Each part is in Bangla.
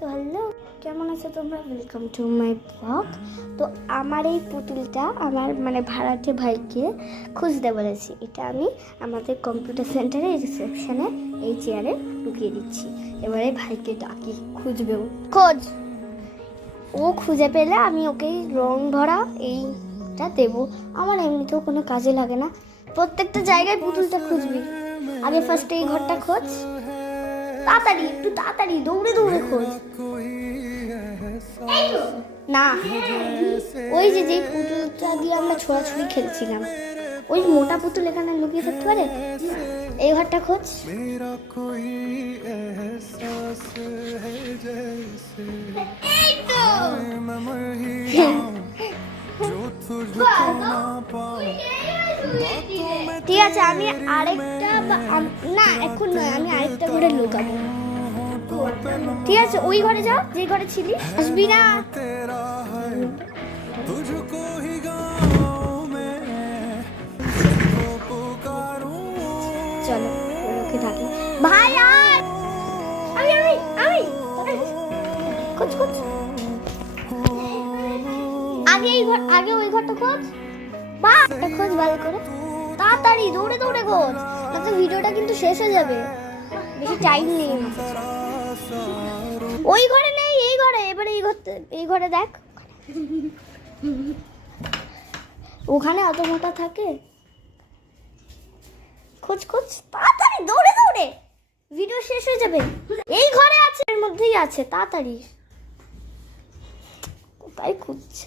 তো হ্যালো, কেমন আছো তোমরা? Welcome to my blog. তো আমার এই পুতুলটা আমার ভাড়াটে ভাইকে খুঁজতে বলেছি। এটা আমি আমাদের কম্পিউটার সেন্টারে রিসেপশনে এই চেয়ারে ঢুকিয়ে দিচ্ছি। এবারে ভাইকে ডাকি, খুঁজবে ও। খোঁজ। ও খুঁজে পেলে আমি ওকে রং ভরা এইটা দেবো। আমার এমনিতেও কোনো কাজে লাগে না, প্রত্যেকটা জায়গায় পুতুলটা খুঁজবি। আগে ফার্স্টে এই ঘরটা খোঁজ, তাড়াতাড়ি, একটু তাড়াতাড়ি, দৌড়ে দৌড়ে খোঁজ। না, ওই যে যেই পুতুলটা দিয়ে আমরা ছোড়াছুড়ি খেলছিলাম, ওই মোটা পুতুল এখানে লুকিয়ে থাকতে পারে। এই ঘরটা খোঁজ। এই তো। ঠিক আছে, আমি আরেকটা না, এখন নয়, আমি আরেকটা ঘরে লুকাবো। ঠিক আছে, ওই ঘরে যাও যে ঘরে ছিলি। আসবি না। চলো ওকে ডাকি। ভাই আয়। আমি আমি আমি খোঁজ খোঁজ। আগে এই ঘর, আগে ওই ঘরটা খোঁজ। খোঁজ ভালো করে, তাড়াতাড়ি দৌড়ে দৌড়ে খোঁজ, নয়তো ভিডিওটা কিন্তু শেষ হয়ে যাবে। বেশি টাইম নেই। ওই ঘরে নেই, এই ঘরে। এবারে এই ঘরে দেখ, ওখানে অত মোটা থাকে। খোঁজ খোঁজ, তাড়াতাড়ি দৌড়ে দৌড়ে, ভিডিও শেষ হয়ে যাবে। এই ঘরে আছে, এর মধ্যেই আছে, তাড়াতাড়ি। কোথায় খুঁজছে?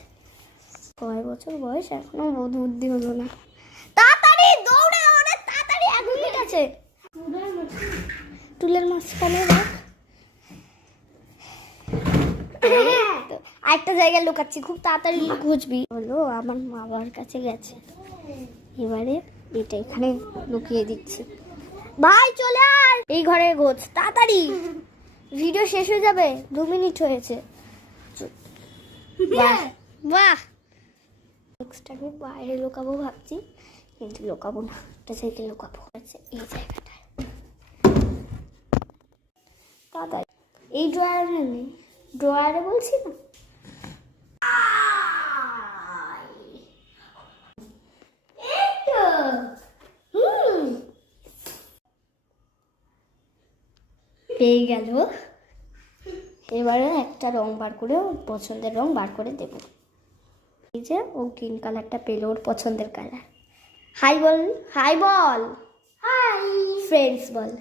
কয় বছর বয়স, এখনো বুদ্ধি হলো না। তাড়াতাড়ি দৌড়ে দৌড়ে, তাড়াতাড়ি, 1 মিনিট আছে। টুলের মাঝখানে দেখ। আরেকটা জায়গায় লুকাচ্ছি, খুব তাড়াতাড়ি খুঁজবি। হলো আমার মা বাবার কাছে গেছে, এবারে এটা এখানে লুকিয়ে দিচ্ছি। ভাই চলে আয়, এই ঘরে খোঁজ তাড়াতাড়ি, ভিডিও শেষ হয়ে যাবে। 2 মিনিট হয়েছে। বাহ বাহ। নেক্সট আমি বাইরে লুকাবো ভাবছি, কিন্তু লুকাবো না, একটা জায়গায় লুকাবো। আছে এই জায়গাটায়, তাড়াতাড়ি। এই ড্রয়ারে নেই, ড্রয়ারে বলছি না। পেয়ে গেল। এবারে একটা রং বার করে, ওর পছন্দের রং বার করে দেব। এই যে ও গ্রিন কালারটা পেলো, ওর পছন্দের কালার। হাই বল, হাই বল, হাই ফ্রেন্ডস বল।